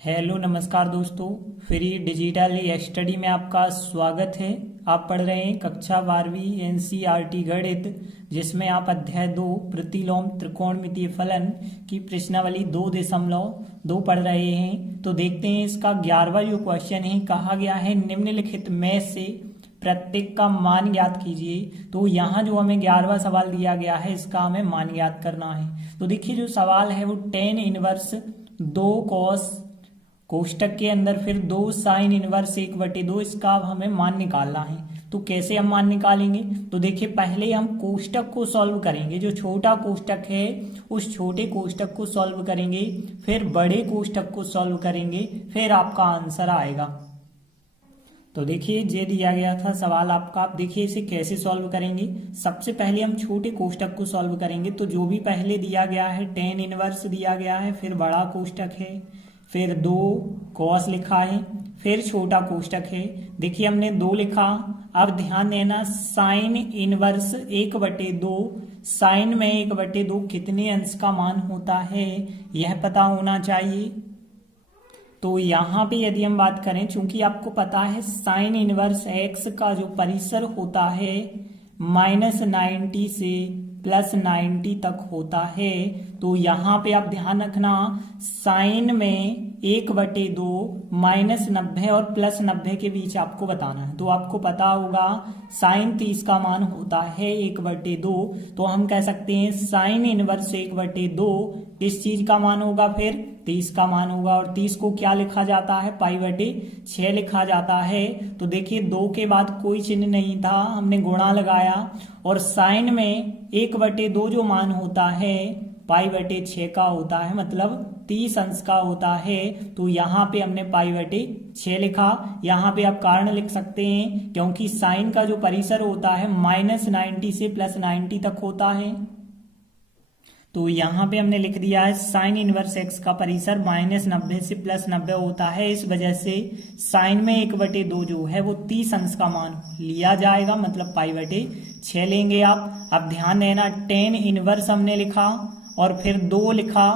Hello नमस्कार दोस्तों, free digital study में आपका स्वागत है। आप पढ़ रहे हैं कक्षा 12वीं एनसीईआरटी गणित, जिसमें आप अध्याय 2 प्रतिलोम त्रिकोणमितीय फलन की प्रश्नावली 2.2 पढ़ रहे हैं। तो देखते हैं इसका 11वां जो क्वेश्चन है, कहा गया है निम्नलिखित में से प्रत्येक का मान ज्ञात कीजिए। तो यहाँ जो हमें 11वां सवाल दिया गया है, इसका हमें मान ज्ञात करना है। तो देखिए जो सवाल है वो tan इनवर्स 2 cos कोष्टक के अंदर फिर 2 साइन इनवर्स 1/2, इसका अब हमें मान निकालना है। तो कैसे हम मान निकालेंगे? तो देखिए पहले हम कोष्टक को सॉल्व करेंगे। जो छोटा कोष्टक है उस छोटे कोष्टक को सॉल्व करेंगे, फिर बड़े कोष्टक को सॉल्व करेंगे, फिर आपका आंसर आएगा। तो देखिए ये दिया गया था सवाल आपका। आप देखिए इसे कैसे सॉल्व करेंगे। सबसे पहले हम छोटे कोष्टक को सॉल्व करेंगे। तो जो भी पहले दिया गया है tan इनवर्स दिया गया है, फिर बड़ा कोष्टक है, फिर 2 cos लिखा है, फिर छोटा कोष्टक है। देखिए हमने 2 लिखा। अब ध्यान देना, साइन इनवर्स 1/2, साइन में 1/2 कितने अंश का मान होता है यह पता होना चाहिए। तो यहाँ पे यदि हम बात करें, चूंकि आपको पता है साइन इनवर्स x का जो परिसर होता है -90 से +90 तक होता है। तो यहाँ पे आप ध्यान रखना, साइन में 1/2 -90 और +90 के बीच आपको बताना है। तो आपको पता होगा साइन 30 का मान होता है 1/2। तो हम कह सकते हैं साइन इनवर्स 1/2 इस चीज का मान होगा, फिर 30 का मान होगा। और 30 को क्या लिखा जाता है? π/6 लिखा जाता है। तो देखिए 2 के बाद कोई चिन्ह नहीं था, हमने गुणा लगाया, और साइन में 1/2 जो मान होता है π/6 का होता है, मतलब 30 अंश का होता है। तो यहाँ पे हमने π/6 लिखा। यहाँ पे आप कारण लिख सकते हैं, क्योंकि साइन का जो परिसर होता है -90 से +90 तक होता है। तो यहाँ पे हमने लिख दिया है साइन इनवर्स x का परिसर -90 से +90 होता है। इस वजह से साइन में 1/2 जो है वो 30 अंश का मान लिया जाएगा, मतलब π/6 लेंगे आप। अब ध्यान देना, tan इनवर्स हमने लिखा और फिर 2 लिखा।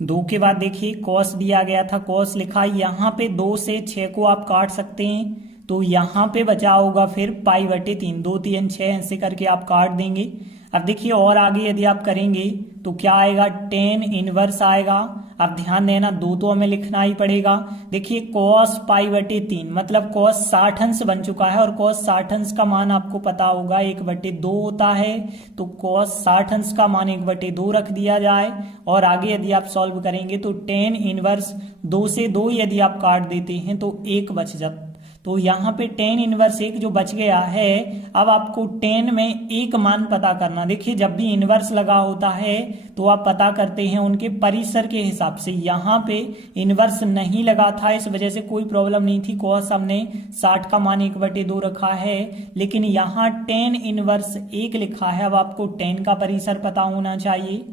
2 के बाद देखिए cos दिया गया था, cos लिखा। यहाँ पे 2 से 6 को आप काट सकते हैं, तो यहाँ पे बचा होगा फिर π/3, 2 3 6 ऐसे करके आप काट देंगे। अब देखिए और आगे यदि आप करेंगे तो क्या आएगा? tan इनवर्स आएगा। अब ध्यान देना, 2 तो हमें लिखना ही पड़ेगा। देखिए cos π/3 मतलब cos 60 अंश बन चुका है, और cos 60 अंश का मान आपको पता होगा 1/2 होता है। तो cos 60 अंश का मान 1/2 रख दिया जाए, और आगे यदि आप सॉल्व करेंगे तो tan इनवर्स 2 से 2 यदि आप काट देते हैं तो 1 बच जाता। तो यहाँ पे tan इनवर्स 1 जो बच गया है। अब आपको tan में एक मान पता करना। देखिए जब भी इनवर्स लगा होता है तो आप पता करते हैं उनके परिसर के हिसाब से। यहाँ पे इनवर्स नहीं लगा था, इस वजह से कोई प्रॉब्लम नहीं थी। cos हमने 60 का मान 1/2 रखा है, लेकिन यहाँ tan इनवर्स 1 लिखा है। अब आपको tan का परिसर पता होना चाहिए।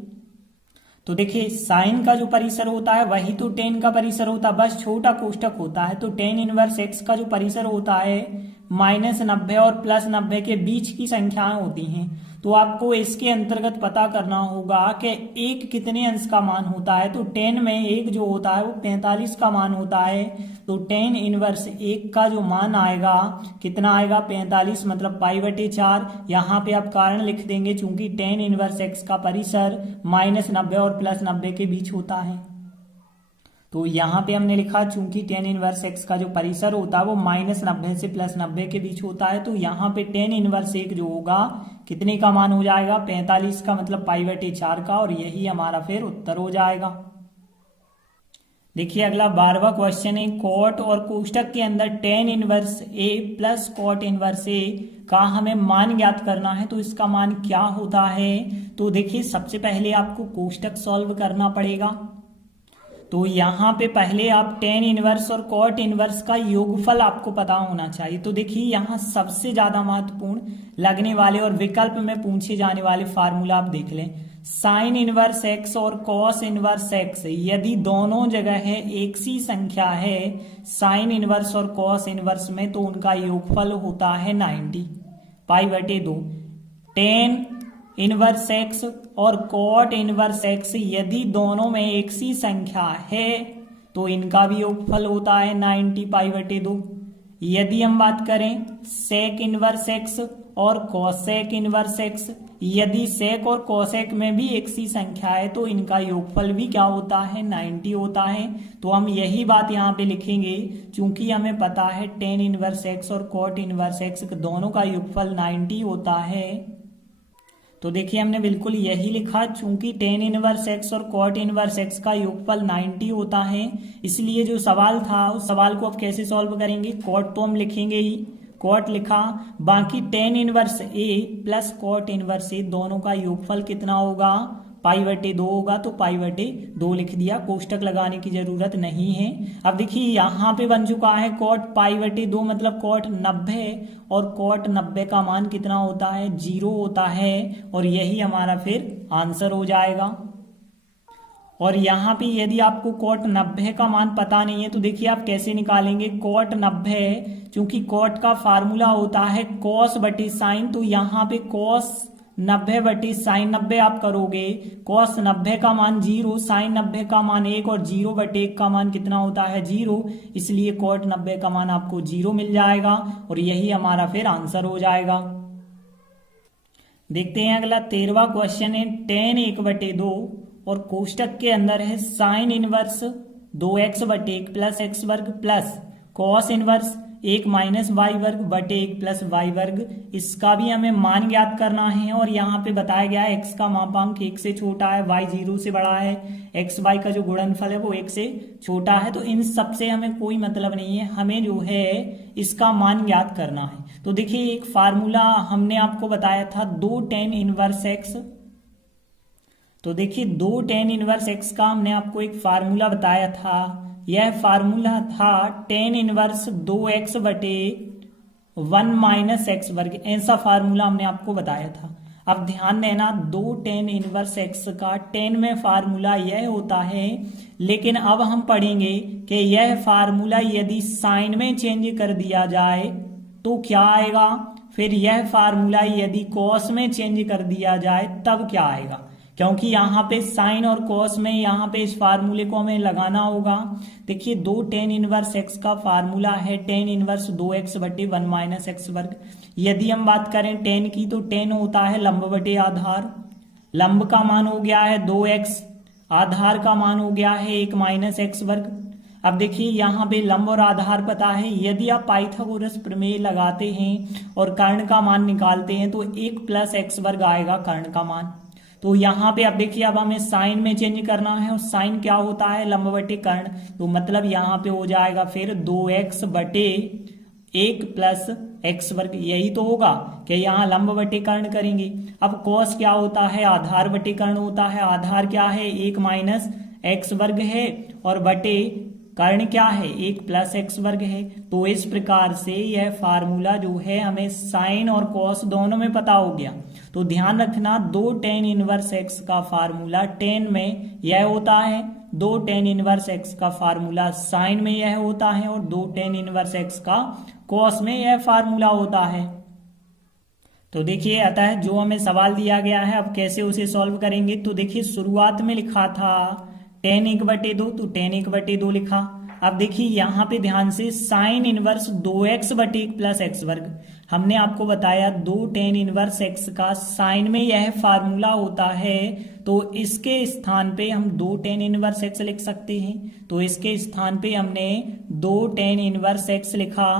तो देखिए साइन का जो परिसर होता है वही तो tan का परिसर होता है, बस छोटा कोष्टक होता है। तो tan इनवर्स x का जो परिसर होता है -90 और +90 के बीच की संख्याएं होती हैं। तो आपको इसके अंतर्गत पता करना होगा कि 1 कितने अंश का मान होता है। तो tan में 1 जो होता है वो 45 का मान होता है। तो tan इनवर्स 1 का जो मान आएगा कितना आएगा? 45, मतलब π/4। यहाँ पे आप कारण लिख देंगे, चूंकि tan इनवर्स x का परिसर -90 और +90 के बीच होता है। तो यहाँ पे हमने लिखा, चूंकि tan इनवर्स x का जो परिसर होता है वो -90 से +90 के बीच होता है। तो यहाँ पे tan इनवर्स 1 जो होगा कितने का मान हो जाएगा? 45 का, मतलब π/4 का, और यही हमारा फिर उत्तर हो जाएगा। देखिए अगला 12वां क्वेश्चन है, कॉट और कोष्टक के अंदर tan inverse a plus cot inverse a का हमें मान ज्ञात करना है। तो इसका मान क्या होता है? तो देखिए सबसे पहले आपको कोष्टक सॉल्व करना पड़ेगा। तो यहाँ पे पहले आप tan इनवर्स और कॉट इनवर्स का योगफल आपको पता होना चाहिए। तो देखिए यहाँ सबसे ज्यादा महत्वपूर्ण लगने वाले और विकल्प में पूछे जाने वाले फार्मूला आप देख लें। साइन इनवर्स x और कॉस इनवर्स x यदि दोनों जगह है एक सी संख्या है साइन इनवर्स और कॉस इनवर्स में, तो उनका योगफल होता है 90 π/2। tan इनवर्स x और कॉट इनवर्स x यदि दोनों में एक सी संख्या है तो इनका भी योगफल होता है 90 पाई बटे 2। यदि हम बात करें सेक इनवर्स एक्स और कोसेक इनवर्स एक्स, यदि सेक और कोसेक में भी एक सी संख्या है तो इनका योगफल भी क्या होता है 90 होता है। तो हम यही बात यहाँ पे लिखेंगे, चूंकि हमें पता है टेन इनवर्स एक्स और कोट इनवर्स एक्स दोनों का योगफल 90 होता है। तो देखिए हमने बिल्कुल यही लिखा, चूंकि टेन इनवर्स एक्स और कोट इनवर्स एक्स का योगफल 90 होता है, इसलिए जो सवाल था उस सवाल को अब कैसे सॉल्व करेंगे। कोट तो हम लिखेंगे ही, कोट लिखा, बाकी टेन इनवर्स ए प्लस कोट इनवर्स ए दोनों का योगफल कितना होगा, पाई बटे 2 होगा। तो पाई बटे 2 लिख दिया, कोष्टक लगाने की जरूरत नहीं है। अब देखिए यहाँ पे बन चुका है कोट पाई बटे 2 मतलब कोट 90, और कोट 90 का मान कितना होता है 0 होता है, और यही हमारा फिर आंसर हो जाएगा। और यहाँ पे यदि आपको कोट 90 का मान पता नहीं है तो देखिए आप कैसे निकालेंगे। कोट 90, चूंकि कोट का फार्मूला होता है कॉस बटे साइन, तो यहाँ पे कॉस 90 बटे साइन 90 आप करोगे, कॉस 90 का मान 0, साइन 90 का मान 1, और 0 बटे 1 का मान कितना होता है 0, इसलिए कोट 90 का मान आपको 0 मिल जाएगा, और यही हमारा फिर आंसर हो जाएगा। देखते हैं अगला 13वां क्वेश्चन है, टेन 1/2 और कोष्टक के अंदर है साइन इनवर्स 2x बटे 1 प्लस एक्स वर्ग plus cos inverse 1 minus Y वर्ग बटे 1 प्लस वाई वर्ग। इसका भी हमें मान ज्ञात करना है, और यहाँ पे बताया गया है x का मापांक 1 से छोटा है, y 0 से बड़ा है, x y का जो गुणनफल है वो 1 से छोटा है। तो इन सब से हमें कोई मतलब नहीं है, हमें जो है इसका मान ज्ञात करना है। तो देखिए एक फार्मूला हमने आपको बताया था 2 टेन इनवर्स एक्स। तो देखिए 2 टेन इनवर्स एक्स का हमने आपको एक फार्मूला बताया था, यह फार्मूला था टेन इनवर्स 2x बटे 1 माइनस एक्स वर्ग, ऐसा फार्मूला हमने आपको बताया था। अब ध्यान देना 2 टेन इनवर्स एक्स का टेन में फार्मूला यह होता है, लेकिन अब हम पढ़ेंगे कि यह फार्मूला यदि साइन में चेंज कर दिया जाए तो क्या आएगा, फिर यह फार्मूला यदि कॉस में चेंज कर दिया जाए तब क्या आएगा, क्योंकि यहाँ पे साइन और कॉस में यहाँ पे इस फार्मूले को हमें लगाना होगा। देखिए 2 टेन इनवर्स एक्स का फार्मूला है टेन इनवर्स 2x बटे 1 माइनस एक्स वर्ग। यदि हम बात करें टेन की तो टेन होता है लंब बटे आधार, लंब का मान हो गया है 2x, आधार का मान हो गया है 1 माइनस एक्स वर्ग। अब देखिए यहाँ पे लंब और आधार पता है, यदि आप पाइथागोरस प्रमेय लगाते हैं और कर्ण का मान निकालते हैं तो 1 प्लस एक्स वर्ग आएगा कर्ण का मान। तो यहाँ पे अब देखिए अब हमें साइन में चेंज करना है, और साइन क्या होता है लंब बटे कर्ण, तो मतलब यहाँ पे हो जाएगा फिर 2x बटे 1 प्लस एक्स वर्ग। यही तो होगा कि यहाँ लंब बटे कर्ण करेंगे। अब कॉस क्या होता है आधार बटे कर्ण होता है, आधार क्या है 1 माइनस एक्स वर्ग है, और बटे कर्ण क्या है 1 प्लस एक्स वर्ग है। तो इस प्रकार से यह फार्मूला जो है हमें साइन और कॉस दोनों में पता हो गया। तो ध्यान रखना 2 टेन इनवर्स एक्स का फार्मूला टेन में यह होता है, 2 टेन इनवर्स एक्स का फार्मूला साइन में यह होता है, और 2 टेन इनवर्स एक्स का कॉस में यह फार्मूला होता है। तो देखिए अतः जो हमें सवाल दिया गया है अब कैसे उसे सॉल्व करेंगे। तो देखिए शुरुआत में लिखा था टेन 1/2, तो टेन 1/2 लिखा। अब देखिए यहाँ पे ध्यान से साइन इनवर्स 2x बटे 1 प्लस एक्स वर्ग, हमने आपको बताया 2 टेन इनवर्स एक्स का साइन में यह फार्मूला होता है, तो इसके स्थान पे हम 2 टेन इनवर्स एक्स लिख सकते हैं। तो इसके स्थान पे हमने 2 टेन इनवर्स एक्स लिखा,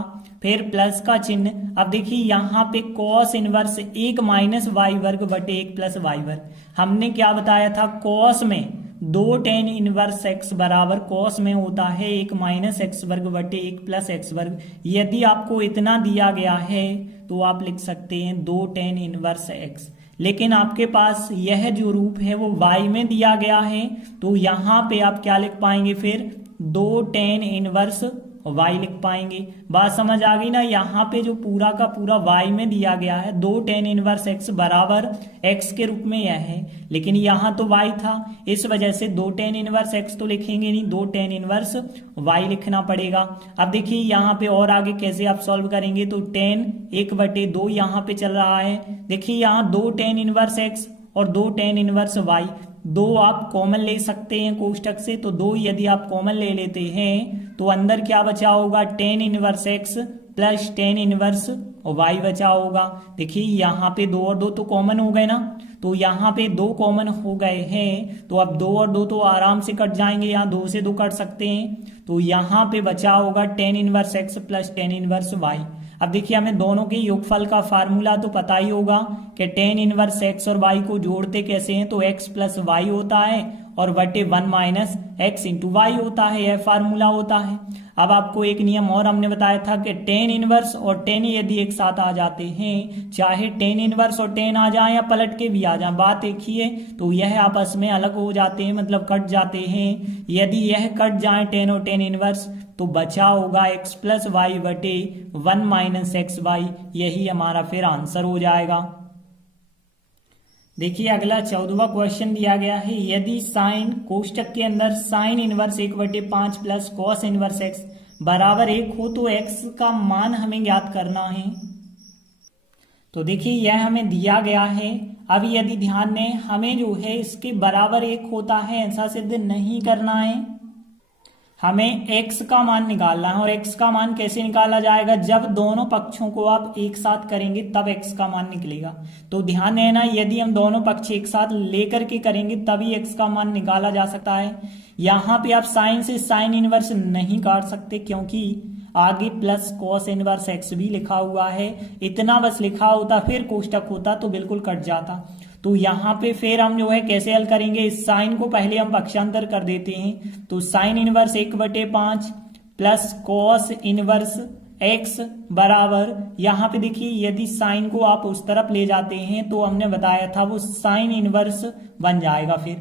फिर प्लस का चिन्ह। अब देखिए यहाँ पे कॉस इनवर्स 1 माइनस वाई वर्ग बटे 1 प्लस वाई वर्ग, हमने क्या बताया था कॉस में 2 टेन इनवर्स एक्स बराबर कॉस में होता है 1 माइनस एक्स वर्ग बटे 1 प्लस एक्स वर्ग। यदि आपको इतना दिया गया है तो आप लिख सकते हैं 2 टेन इनवर्स एक्स, लेकिन आपके पास यह जो रूप है वो y में दिया गया है, तो यहाँ पे आप क्या लिख पाएंगे फिर 2 टेन इनवर्स y लिख पाएंगे। बात समझ आ गई ना, यहाँ पे जो पूरा का पूरा y में दिया गया है 2 टेन इनवर्स x बराबर x के रूप में यह है, लेकिन यहाँ तो y था, इस वजह से 2 टेन इनवर्स x तो लिखेंगे नहीं, 2 टेन इनवर्स y लिखना पड़ेगा। अब देखिए यहाँ पे और आगे कैसे आप सॉल्व करेंगे, तो टेन 1/2 यहाँ पे चल रहा है। देखिए यहाँ 2 टेन इनवर्स x और 2 टेन इनवर्स y दो आप कॉमन ले सकते हैं कोष्टक से, तो दो यदि आप कॉमन ले लेते हैं तो अंदर क्या बचा होगा, tan inverse X plus tan inverse Y बचा होगा। देखिए यहाँ पे दो और दो तो कॉमन हो गए ना, तो यहाँ पे दो कॉमन हो गए हैं, तो अब दो और दो तो आराम से कट जाएंगे, यहाँ दो से दो कट सकते हैं, तो यहाँ पे बचा होगा tan inverse X plus tan inverse Y. अब देखिए हमें दोनों के योगफल का फार्मूला तो पता ही होगा कि टेन इनवर्स एक्स और वाई को जोड़ते कैसे हैं, तो एक्स प्लस वाई होता है और बटे one minus X into Y होता है, यह फार्मूला होता है। अब आपको एक नियम और हमने बताया था कि टेन इनवर्स और टेन यदि एक साथ आ जाते हैं, चाहे टेन इनवर्स और टेन आ जाए या पलट के भी आ जाए, बात एक ही है, तो यह आपस में अलग हो जाते हैं, मतलब कट जाते हैं। यदि यह कट जाए टेन और टेन इनवर्स, तो बचा होगा एक्स प्लस वाई बटे वन माइनस एक्स वाई, यही हमारा फिर आंसर हो जाएगा। देखिए अगला 14वां क्वेश्चन दिया गया है, यदि साइन कोष्टक के अंदर sine inverse 1/5 plus cos inverse x बराबर 1 हो तो एक्स का मान हमें ज्ञात करना है। तो देखिए यह हमें दिया गया है। अब यदि ध्यान दें, हमें जो है इसके बराबर 1 होता है ऐसा सिद्ध नहीं करना है, हमें x का मान निकालना है। और x का मान कैसे निकाला जाएगा, जब दोनों पक्षों को आप एक साथ करेंगे तब x का मान निकलेगा। तो ध्यान देना, यदि हम दोनों पक्ष एक साथ लेकर के करेंगे तभी x का मान निकाला जा सकता है। यहाँ पे आप साइन से साइन इनवर्स नहीं काट सकते, क्योंकि आगे प्लस कॉस इनवर्स एक्स भी लिखा हुआ है। इतना बस लिखा होता फिर कोष्टक होता तो बिल्कुल कट जाता। तो यहाँ पे फिर हम जो है कैसे हल करेंगे, इस साइन को पहले हम पक्षांतर कर देते हैं, तो sine inverse 1/5 plus cos inverse x बराबर, यहाँ पे देखिए यदि साइन को आप उस तरफ ले जाते हैं तो हमने बताया था वो साइन इनवर्स बन जाएगा। फिर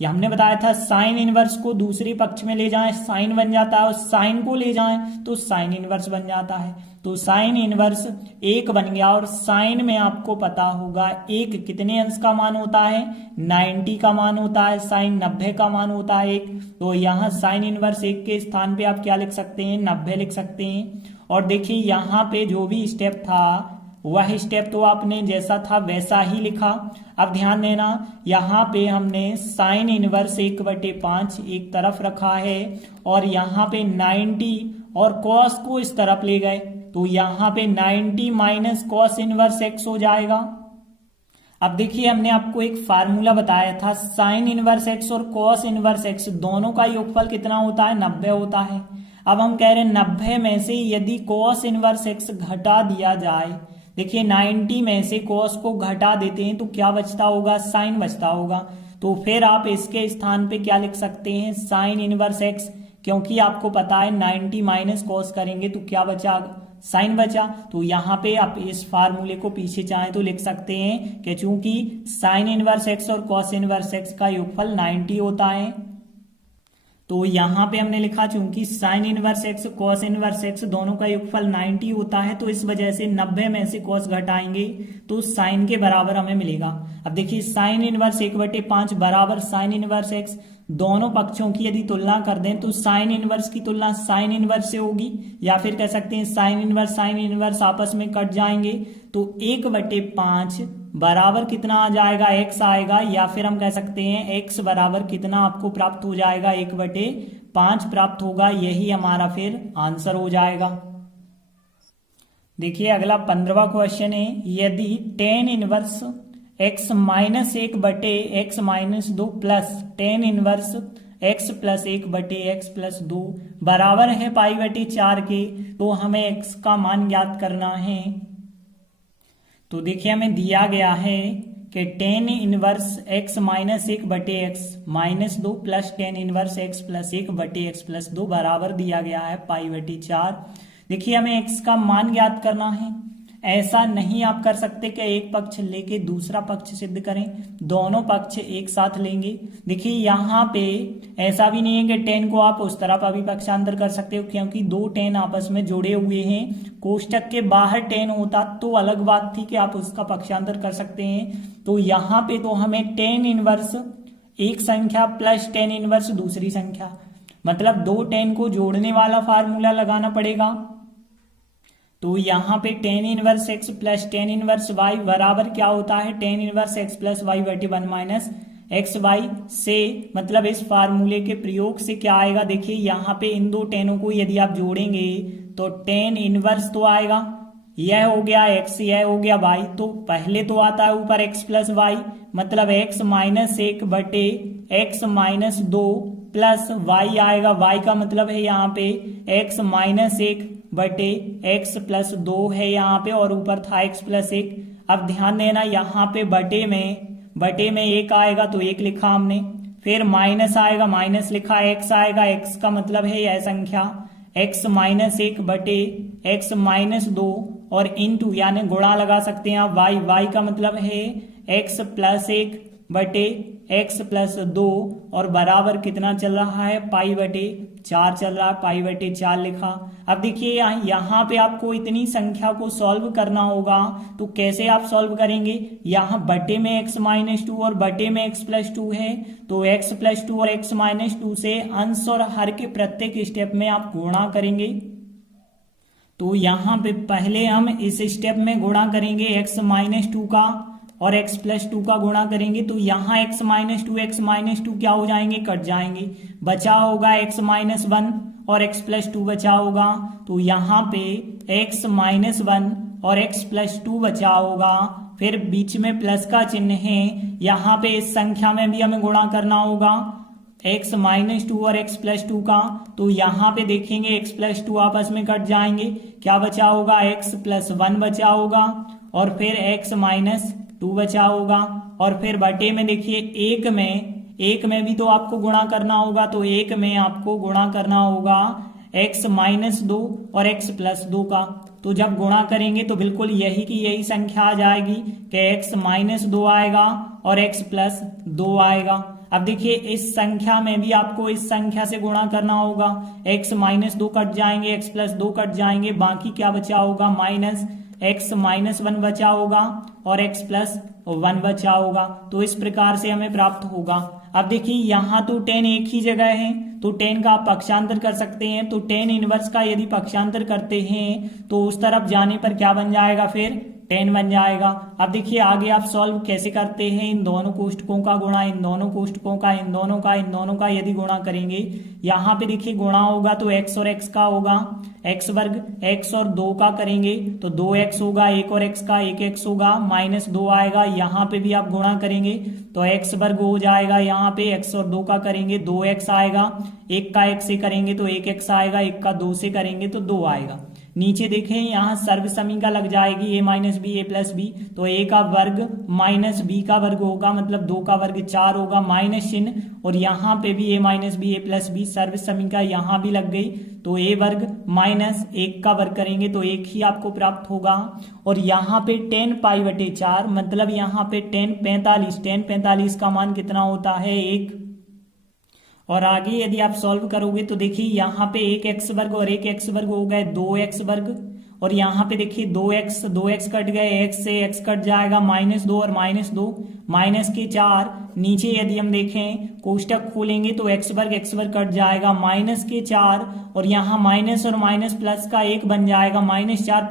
ये हमने बताया था साइन इनवर्स को दूसरे पक्ष में ले जाएं साइन बन जाता है, और साइन को ले जाएं तो साइन इनवर्स बन जाता है। तो साइन इनवर्स 1 बन गया, और साइन में आपको पता होगा 1 कितने अंश का मान होता है, 90 का मान होता है, साइन 90 का मान होता है 1। तो यहाँ साइन इनवर्स 1 के स्थान पे आप क्या लिख सकते हैं, 90 लिख सकते हैं। और देखिए यहाँ पे जो भी स्टेप था वह स्टेप तो आपने जैसा था वैसा ही लिखा। अब ध्यान देना, यहाँ पे हमने साइन इनवर्स 1/5 एक तरफ रखा है, और यहाँ पे 90 और कॉस को इस तरफ ले गए, तो यहाँ पे 90 माइनस कॉस इनवर्स एक्स हो जाएगा। अब देखिए हमने आपको एक फार्मूला बताया था, साइन इनवर्स एक्स और कॉस इनवर्स एक्स दोनों का योगफल कितना होता है, 90 होता है। अब हम कह रहे हैं 90 में से यदि कॉस इनवर्स एक्स घटा दिया जाए, देखिए 90 में से कॉस को घटा देते हैं तो क्या बचता होगा, साइन बचता होगा। तो फिर आप इसके स्थान पे क्या लिख सकते हैं, साइन इनवर्स एक्स, क्योंकि आपको पता है 90 माइनस कॉस करेंगे तो क्या बचा, साइन बचा। तो यहाँ पे आप इस फार्मूले को पीछे चाहें तो लिख सकते हैं कि चूंकि साइन इनवर्स एक्स और कॉस इनवर्स एक्स का योगफल 90 होता है, तो यहाँ पे हमने लिखा चूंकि sine inverse x cos inverse x दोनों का योगफल 90 होता है, तो इस वजह से 90 में से कॉस घटाएंगे तो साइन के बराबर हमें मिलेगा। अब देखिए साइन इनवर्स 1/5 बराबर साइन इनवर्स एक्स, दोनों पक्षों की यदि तुलना कर दें तो साइन इनवर्स की तुलना साइन इनवर्स से होगी, या फिर कह सकते हैं साइन इनवर्स आपस में कट जाएंगे, तो 1/5 बराबर कितना आ जाएगा, x आएगा, या फिर हम कह सकते हैं x बराबर कितना आपको प्राप्त हो जाएगा, 1/5 प्राप्त होगा। यही हमारा फिर आंसर हो जाएगा। देखिए अगला 15वां क्वेश्चन है, यदि tan inverse x minus 1/x-2 plus tan inverse x plus 1/x+2 बराबर है π/4 के, तो हमें x का मान ज्ञात करना है। तो देखिए हमें दिया गया है कि tan inverse x minus 1/x-2 plus tan inverse x plus 1/x+2 बराबर दिया गया है π/4। देखिए हमें x का मान ज्ञात करना है। ऐसा नहीं आप कर सकते कि एक पक्ष लेके दूसरा पक्ष सिद्ध करें, दोनों पक्ष एक साथ लेंगे। देखिए यहाँ पे ऐसा भी नहीं है कि टेन को आप उस तरफ अभी पक्षांतर कर सकते हो, क्योंकि दो टेन आपस में जुड़े हुए हैं। कोष्टक के बाहर टेन होता तो अलग बात थी कि आप उसका पक्षांतर कर सकते हैं। तो यहाँ पे तो हमें टेन इनवर्स एक संख्या प्लस टेन इनवर्स दूसरी संख्या, मतलब दो टेन को जोड़ने वाला फार्मूला लगाना पड़ेगा। तो यहाँ पे tan inverse X plus tan inverse Y बराबर क्या होता है, टेन इनवर्स एक्स प्लस वाई/1 माइनस एक्स वाई से, मतलब इस फार्मूले के प्रयोग से क्या आएगा, देखिए यहाँ पे इन दो टेनों को यदि आप जोड़ेंगे तो टेन इनवर्स तो आएगा, यह हो गया एक्स, यह हो गया वाई, तो पहले तो आता है ऊपर एक्स प्लस वाई, मतलब एक्स माइनस एक बटे एक्स माइनस दो प्लस वाई आएगा, वाई का मतलब है यहाँ पे एक्स माइनस एक बटे एक्स प्लस दो है यहाँ पे, और ऊपर था एक्स प्लस एक। अब ध्यान देना यहाँ पे बटे में एक आएगा तो एक लिखा हमने, फिर माइनस आएगा, माइनस लिखा, एक्स आएगा, एक्स का मतलब है यह संख्या एक्स माइनस एक बटे एक्स माइनस दो, और इंटू यानी गुणा लगा सकते हैं आप वाई, वाई का मतलब है एक्स प्लस एक बटे एक्स प्लस दो, और बराबर कितना चल रहा है, पाई बटे चार चल रहा है, पाई बटे चार लिखा। अब देखिए यहाँ पे आपको इतनी संख्या को सॉल्व करना होगा, तो कैसे आप सॉल्व करेंगे, यहाँ बटे में एक्स माइनस टू और बटे में एक्स प्लस टू है, तो एक्स प्लस टू और एक्स माइनस टू से अंश और हर के प्रत्येक स्टेप में आप गुणा करेंगे। तो यहाँ पे पहले हम इस स्टेप में गुणा करेंगे एक्स माइनस टू का और x प्लस टू का गुणा करेंगे, तो यहाँ x माइनस टू क्या हो जाएंगे, कट जाएंगे, बचा होगा x माइनस वन और x प्लस टू बचा होगा, तो यहाँ पे x माइनस वन और x प्लस टू बचा होगा, फिर बीच में प्लस का चिन्ह है, यहाँ पे इस संख्या में भी हमें गुणा करना होगा x माइनस टू और x प्लस टू का, तो यहाँ पे देखेंगे x प्लस टू आपस में कट जाएंगे, क्या बचा होगा, x प्लस वन बचा होगा, और फिर x माइनस टू बचा होगा, और फिर बटे में देखिए एक में भी तो आपको गुणा करना होगा, तो एक में आपको गुणा करना होगा x माइनस दो और x प्लस दो का, तो जब गुणा करेंगे तो बिल्कुल यही की यही संख्या आ जाएगी कि x माइनस दो आएगा और x प्लस दो आएगा। अब देखिए इस संख्या में भी आपको इस संख्या से गुणा करना होगा, x माइनस दो कट जाएंगे, x प्लस दो कट जाएंगे, बाकी क्या बचा होगा, माइनस x माइनस वन बचा होगा और x प्लस वन बचा होगा, तो इस प्रकार से हमें प्राप्त होगा। अब देखिए यहाँ तो टेन एक ही जगह है, तो टेन का आप पक्षांतर कर सकते हैं, तो टेन इनवर्स का यदि पक्षांतर करते हैं तो उस तरफ जाने पर क्या बन जाएगा, फिर टेन बन जाएगा। अब देखिए आगे आप सॉल्व कैसे करते हैं, इन दोनों कोष्ठकों का गुणा, इन दोनों कोष्ठकों का, इन दोनों का यदि गुणा करेंगे, यहाँ पे देखिए गुणा होगा तो x और x का होगा, x वर्ग, x और दो का करेंगे तो 2x होगा, एक और x का 1x होगा, माइनस दो आएगा, यहाँ पे भी आप गुणा करेंगे तो x वर्ग हो जाएगा, यहाँ पे x और दो का करेंगे 2x आएगा, एक का 1 से करेंगे तो 1x आएगा, एक का 2 से करेंगे तो 2 आएगा। नीचे देखें यहाँ सर्व समीका लग जाएगी a minus B A plus B, तो a का वर्ग माइनस b का वर्ग होगा, मतलब 2 का वर्ग 4 होगा, माइनस चिन्ह, और यहाँ पे भी a minus B A plus B सर्व समीका यहाँ भी लग गई, तो a वर्ग माइनस 1 का वर्ग करेंगे तो 1 ही आपको प्राप्त होगा। और यहाँ पे 10 पाई बटे 4, मतलब यहाँ पे 10 45 का मान कितना होता है, 1। और आगे यदि आप सॉल्व करोगे तो देखिए यहाँ पे एक एक्स वर्ग और एक एक्स वर्ग हो गए 2x वर्ग, और यहाँ पे देखिए 2x कट गए, x से x कट जाएगा, माइनस 2 और माइनस 2 माइनस के 4, नीचे यदि हम देखें कोष्टक खोलेंगे तो x वर्ग कट जाएगा, माइनस के 4, और यहाँ माइनस और माइनस प्लस का 1 बन जाएगा, -4 +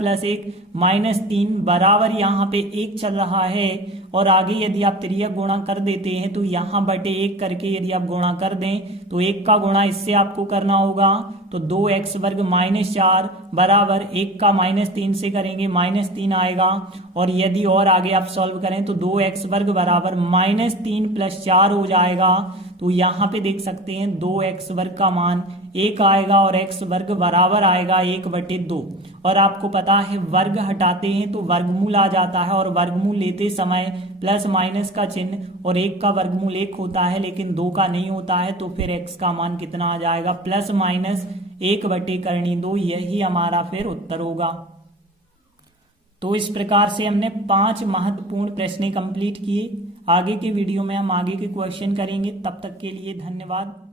1 -3 बराबर यहाँ पे 1 चल रहा है। और आगे यदि आप तिर्यक गुणा कर देते हैं तो यहाँ बटे 1 करके यदि आप गुणा कर दें तो 1 का गुणा इससे आपको करना होगा, तो 2x वर्ग -4 बराबर 1 का -3 से करेंगे -3 आएगा। और यदि और आगे आप सॉल्व करें तो 2x वर्ग बराबर -3 + 4 हो जाएगा, तो यहाँ पे देख सकते हैं 2x वर्ग का मान 1 आएगा और x वर्ग बराबर आएगा 1/2। और आपको पता है वर्ग हटाते हैं तो वर्गमूल आ जाता है, और वर्गमूल लेते समय प्लस माइनस का चिन्ह, और 1 का वर्गमूल 1 होता है लेकिन 2 का नहीं होता है, तो फिर x का मान कितना आ जाएगा, +-1/2, यही हमारा फिर उत्तर होगा। तो इस प्रकार से हमने 5 महत्वपूर्ण प्रश्न कंप्लीट किए। आगे के वीडियो में हम आगे के क्वेश्चन करेंगे, तब तक के लिए धन्यवाद।